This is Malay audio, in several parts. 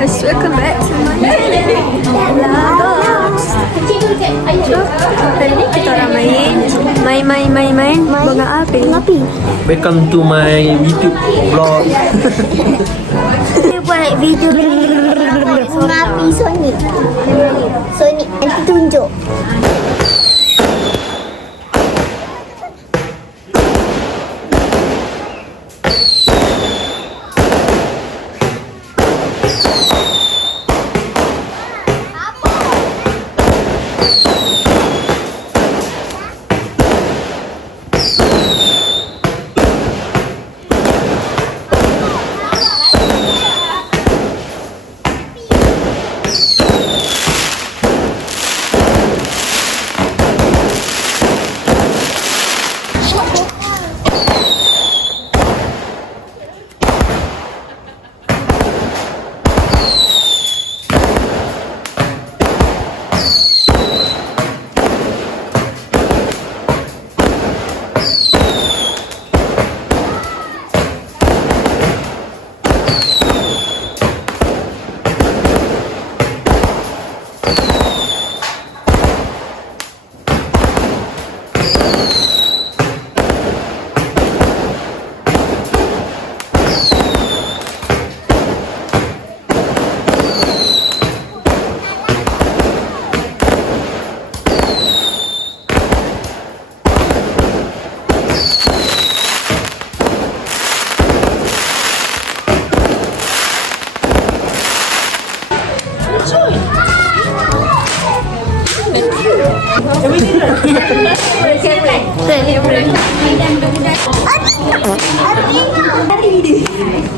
guys! Welcome back to my vlogs! Ito na may may may may may mga api. Welcome to my YouTube vlog. Video Mga api Sonic. Sonic.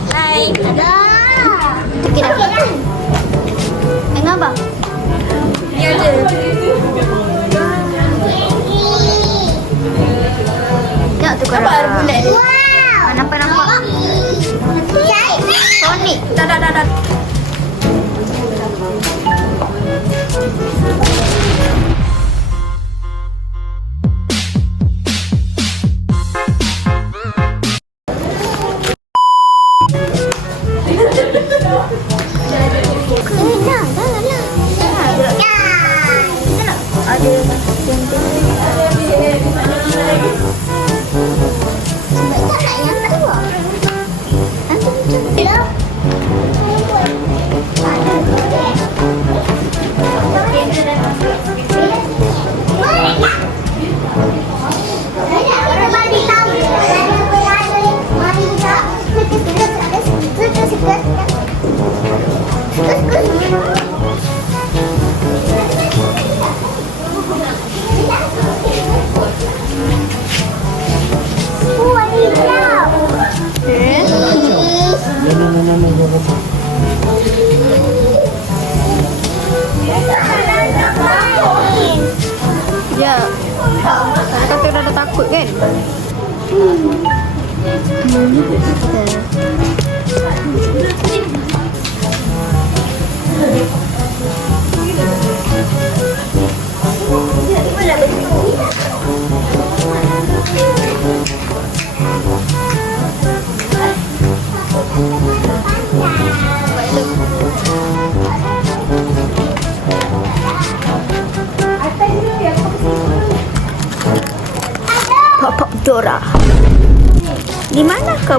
Nanti tunjuk Hai Dah Okey dah Tengah apa? Ya je Tengok tu korang Nampak bulat dia Wow Nampak nampak Sonic Dah dah dah Saya kata dah, dah takut kan? Di mana kau?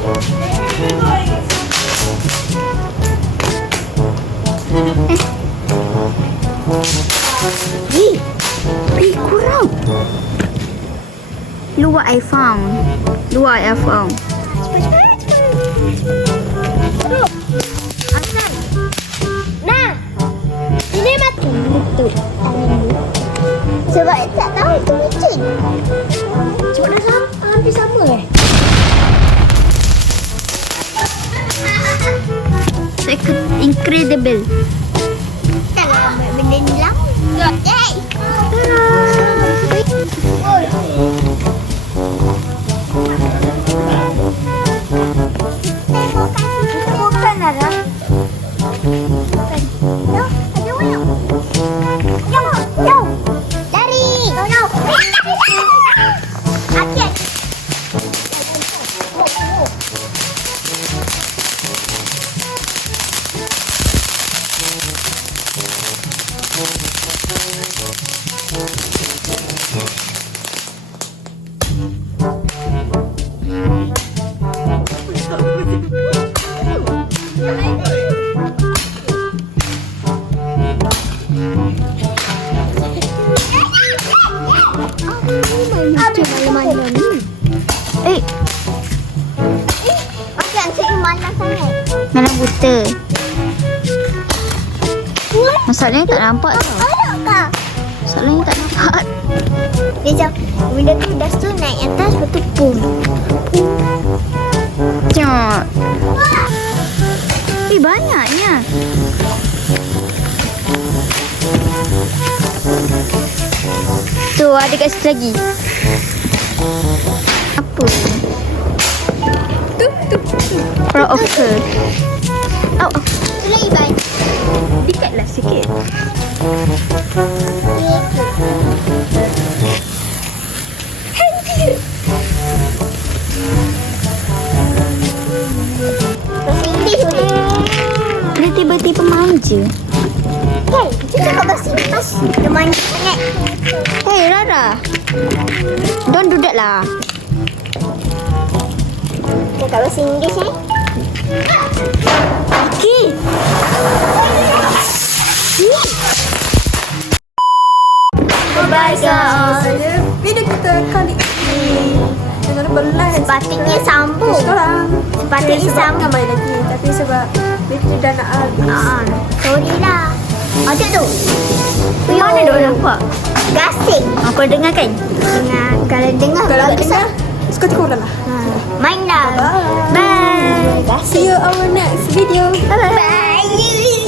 Hey! Hey, kuraw! Lua I found. Lua I found. Incredible. Tara, bibili nila. Yay! Tara! Masalahnya tak nampak tau. Kah? Masalahnya tak nampak. Dia macam benda tu dah tu naik atas lepas tu pum. Tengok. Eh, banyaknya. Tu, ada kat situ lagi. Apa? Tu, tu, tu. Proud of her. Oh, oh. Lagi baik. Dekatlah sikit. Dia tiba-tiba manja. Hey, kita kat bahasa Inggeris. Dia manja sangat. Hey, Rara. Don't do that lah. Kita kat bahasa Inggeris eh. Sepatutnya sebab main lagi Tapi sebab Bateri dah nak habis Ah, sorry lah. Ada tu. Mana dia orang nampak? Gasing. Apa dengar kan? Dengar. Kalau dengar, Kalau dengar. Suka hati korang lah Ha. Main lah. Bye Bye. See you our next video Bye.